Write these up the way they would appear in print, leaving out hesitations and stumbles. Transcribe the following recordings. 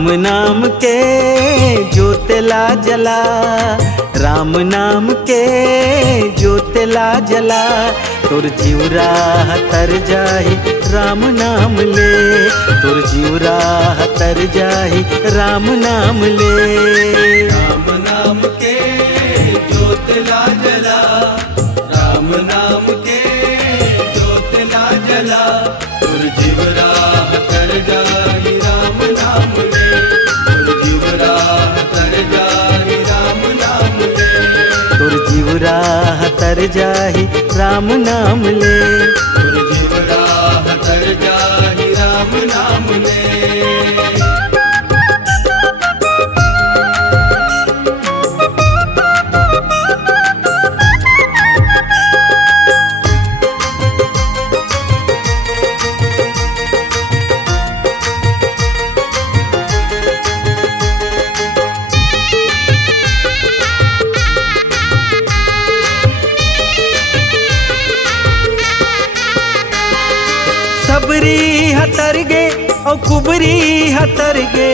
राम नाम के ज्योतिला जला, राम नाम के ज्योतिला जला, तोर जीवरा तर जाही राम नाम ले, तोर जीवरा तर जाही राम नाम ले। राम नाम के ज्योतिला जला, राम नाम के ज्योतिला जला, तुर जीवरा तर जाही राम नाम ले, तुर जीवरा तर जाही राम नाम ले, तोर जीवरा तर जाही राम नाम ले, तुर जीवरा तर जाही राम नाम ले। सबरी हतर गे और कुबरी हतर गे,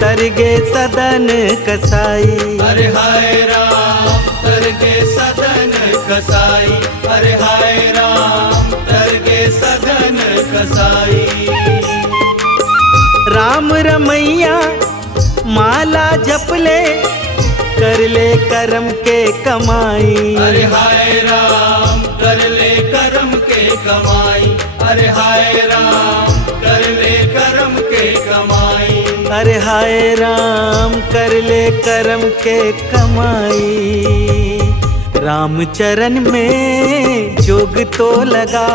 तर गे सदन कसाई। अरे हाय राम तर के सदन कसाई, अरे हाय राम तर के सदन कसाई। राम रमैया माला जपले, कर ले करम के कमाई। अरे हाय राम कर ले करम के कमाई, अरे हाय राम कर ले करम के कमाई। अरे हाय राम कर ले करम के कमाई। राम चरण में जोग तो लगा,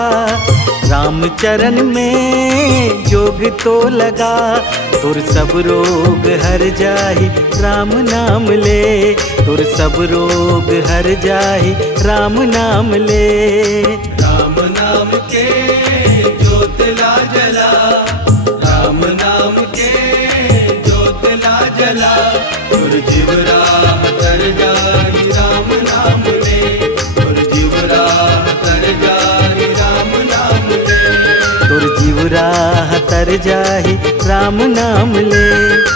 राम चरण में जोग तो लगा, तुर सब रोग हर जाही राम नाम ले, तुर सब रोग हर जाही राम नाम ले। राम नाम के ज्योतिला जला, राम नाम के ज्योतिला जला, तुर जीवरा तर जाही राम नाम ले, तुर जीवरा तर जाही राम नाम ले, तुर जीवरा तर जाही राम नाम ले,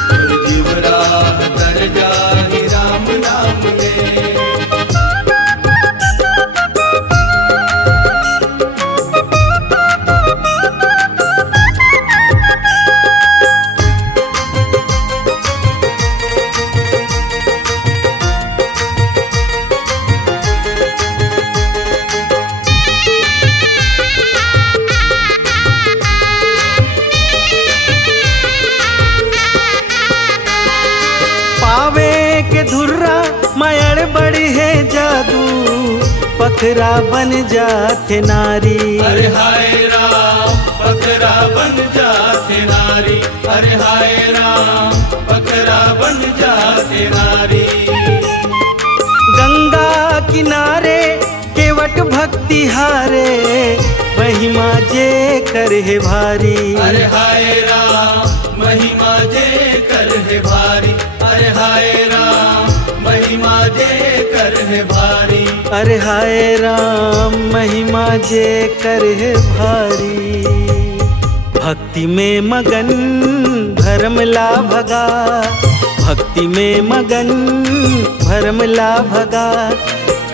तुर जीवरा तर जाही राम नाम ले। धुर्रा मयड़ बड़ी है जादू, पखरा बन जाते नारी। अरे हाय राम पखरा बन जाते नारी, अरे हाय राम पखरा बन जाते नारी। गंगा किनारे केवट भक्ति हारे, महिमा जे कर है भारी। अरे हाय राम महिमा जे कर है भारी, अरे हाय राम महिमा जे कर है भारी। अरे हाय राम महिमा जे कर है भारी। भक्ति में मगन भरम ला भगा, भक्ति में मगन भरम ला भगा,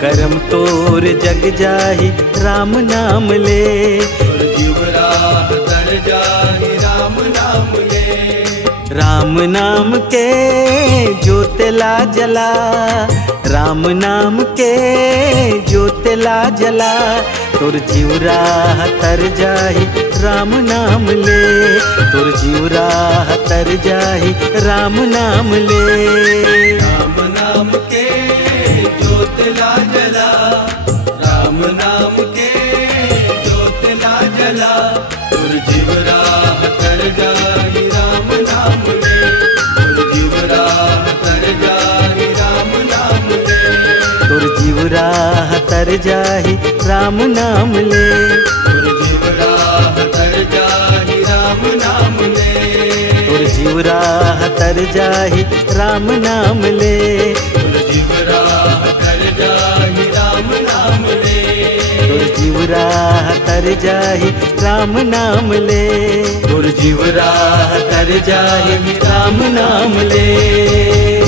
करम तोर जग जाही राम नाम ले, तुर जीवरा तर जाही राम नाम ले। राम नाम के ज्योतिला जला, राम नाम के ज्योतिला जला, तुर जीवरा तर जाही राम नाम ले, तुर जीवरा तर जाही राम नाम ले। राम नाम के ज्योतिला जला, राम नाम के ज्योतिला जला, तुर जीवरा तर जाही राम नाम ले, तुर जीवरा तर जाही राम नाम ले, तुर जीवरा तर जाही राम नाम ले, तुर जीवरा तर जाही राम नाम ले, तुर जीवरा तर जाही राम नाम ले, तुर जीवरा तर जाही राम नाम ले, तुर जीवरा तर तर जाही राम नाम ले। गुरु जीव राह तर जाहि राम नाम ले।